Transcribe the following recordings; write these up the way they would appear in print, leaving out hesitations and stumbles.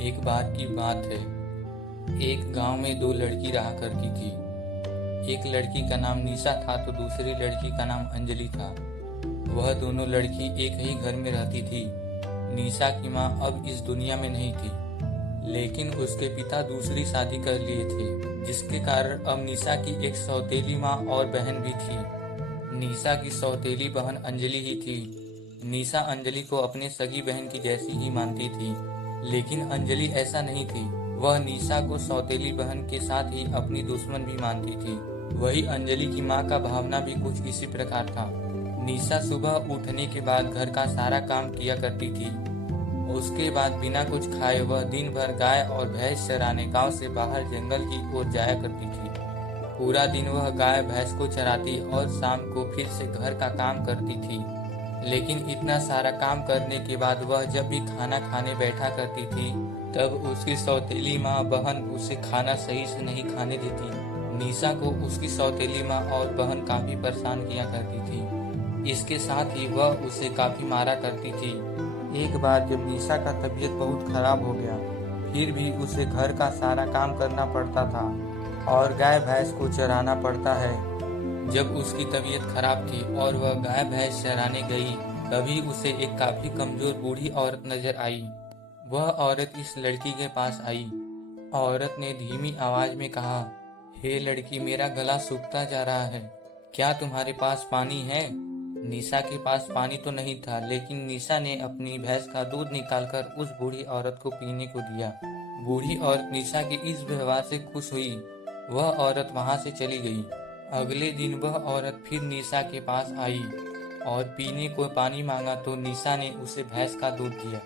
एक बार की बात है। एक गांव में दो लड़की रहा करती थी। एक लड़की का नाम निशा था तो दूसरी लड़की का नाम अंजलि था। वह दोनों लड़की एक ही घर में रहती थी। निशा की माँ अब इस दुनिया में नहीं थी, लेकिन उसके पिता दूसरी शादी कर लिए थे, जिसके कारण अब निशा की एक सौतेली माँ और बहन भी थी। निशा की सौतेली बहन अंजलि ही थी। निशा अंजलि को अपने सगी बहन की जैसी ही मानती थी, लेकिन अंजलि ऐसा नहीं थी। वह निशा को सौतेली बहन के साथ ही अपनी दुश्मन भी मानती थी। वही अंजलि की माँ का भावना भी कुछ इसी प्रकार था। निशा सुबह उठने के बाद घर का सारा काम किया करती थी। उसके बाद बिना कुछ खाए वह दिन भर गाय और भैंस चराने गांव से बाहर जंगल की ओर जाया करती थी। पूरा दिन वह गाय भैंस को चराती और शाम को फिर से घर का काम करती थी। लेकिन इतना सारा काम करने के बाद वह जब भी खाना खाने बैठा करती थी, तब उसकी सौतेली माँ बहन उसे खाना सही से नहीं खाने देती। निशा को उसकी सौतेली माँ और बहन काफी परेशान किया करती थी। इसके साथ ही वह उसे काफी मारा करती थी। एक बार जब निशा का तबीयत बहुत खराब हो गया, फिर भी उसे घर का सारा काम करना पड़ता था और गाय भैंस को चराना पड़ता है। जब उसकी तबीयत खराब थी और वह गाय भैंस चराने गई, तभी उसे एक काफी कमजोर बूढ़ी औरत नजर आई। वह औरत इस लड़की के पास आई। औरत ने धीमी आवाज में कहा, हे लड़की, मेरा गला सूखता जा रहा है, क्या तुम्हारे पास पानी है? निशा के पास पानी तो नहीं था, लेकिन निशा ने अपनी भैंस का दूध निकालकर उस बूढ़ी औरत को पीने को दिया। बूढ़ी औरत निशा के इस व्यवहार से खुश हुई। वह औरत वहां से चली गई। अगले दिन वह औरत फिर निशा के पास आई और पीने को पानी मांगा तो निशा ने उसे भैंस का दूध दिया।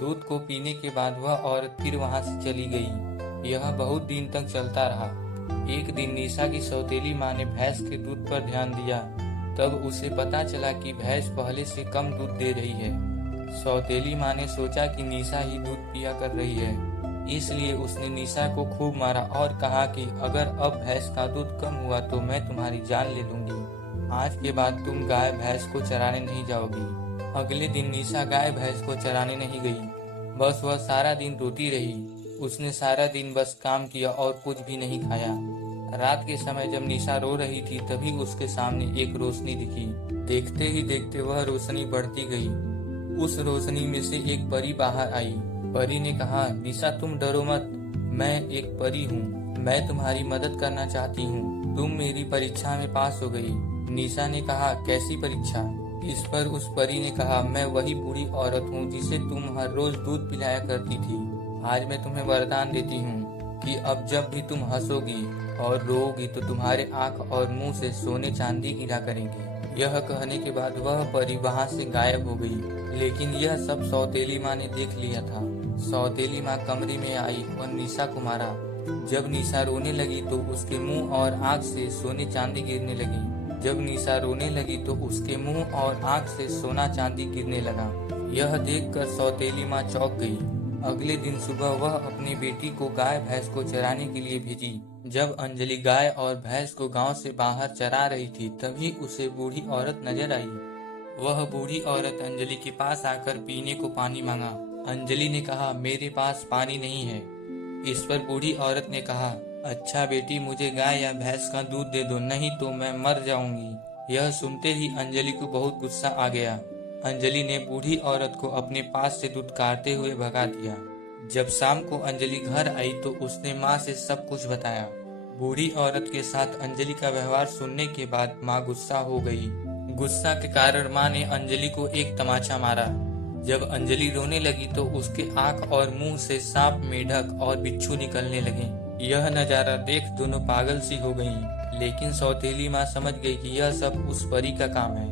दूध को पीने के बाद वह औरत फिर वहां से चली गई। यह बहुत दिन तक चलता रहा। एक दिन निशा की सौतेली माँ ने भैंस के दूध पर ध्यान दिया। तब उसे पता चला कि भैंस पहले से कम दूध दे रही है। सौतेली माँ ने सोचा कि निशा ही दूध पिया कर रही है, इसलिए उसने निशा को खूब मारा और कहा कि अगर अब भैंस का दूध कम हुआ तो मैं तुम्हारी जान ले लूंगी। आज के बाद तुम गाय भैंस को चराने नहीं जाओगी। अगले दिन निशा गाय भैंस को चराने नहीं गई। बस वह सारा दिन रोती रही। उसने सारा दिन बस काम किया और कुछ भी नहीं खाया। रात के समय जब निशा रो रही थी, तभी उसके सामने एक रोशनी दिखी। देखते ही देखते वह रोशनी बढ़ती गई। उस रोशनी में से एक परी बाहर आई। परी ने कहा, निशा तुम डरो मत, मैं एक परी हूँ, मैं तुम्हारी मदद करना चाहती हूँ। तुम मेरी परीक्षा में पास हो गई। निशा ने कहा, कैसी परीक्षा? इस पर उस परी ने कहा, मैं वही बूढ़ी औरत हूँ जिसे तुम हर रोज दूध पिलाया करती थी। आज मैं तुम्हें वरदान देती हूँ कि अब जब भी तुम हंसोगी और रोओगी तो तुम्हारे आंख और मुंह से सोने चांदी गिरा करेंगे। यह कहने के बाद वह परी वहां से गायब हो गई। लेकिन यह सब सौतेली माँ ने देख लिया था। सौतेली माँ कमरे में आई और निशा को मारा। जब निशा रोने लगी तो उसके मुंह और आंख से सोने चांदी गिरने लगी। जब निशा रोने लगी तो उसके मुंह और आंख से सोना चांदी गिरने लगा। यह देखकर सौतेली माँ चौंक गई। अगले दिन सुबह वह अपनी बेटी को गाय भैंस को चराने के लिए भेजी। जब अंजलि गाय और भैंस को गांव से बाहर चरा रही थी, तभी उसे बूढ़ी औरत नजर आई। वह बूढ़ी औरत अंजलि के पास आकर पीने को पानी मांगा। अंजलि ने कहा, मेरे पास पानी नहीं है। इस पर बूढ़ी औरत ने कहा, अच्छा बेटी, मुझे गाय या भैंस का दूध दे दो, नहीं तो मैं मर जाऊंगी। यह सुनते ही अंजलि को बहुत गुस्सा आ गया। अंजलि ने बूढ़ी औरत को अपने पास से दूध काटते हुए भगा दिया। जब शाम को अंजलि घर आई तो उसने माँ से सब कुछ बताया। बूढ़ी औरत के साथ अंजलि का व्यवहार सुनने के बाद माँ गुस्सा हो गई। गुस्सा के कारण माँ ने अंजलि को एक तमाचा मारा। जब अंजलि रोने लगी तो उसके आंख और मुंह से सांप, मेढक और बिच्छू निकलने लगे। यह नजारा देख दोनों पागल सी हो गईं। लेकिन सौतेली माँ समझ गई कि यह सब उस परी का काम है।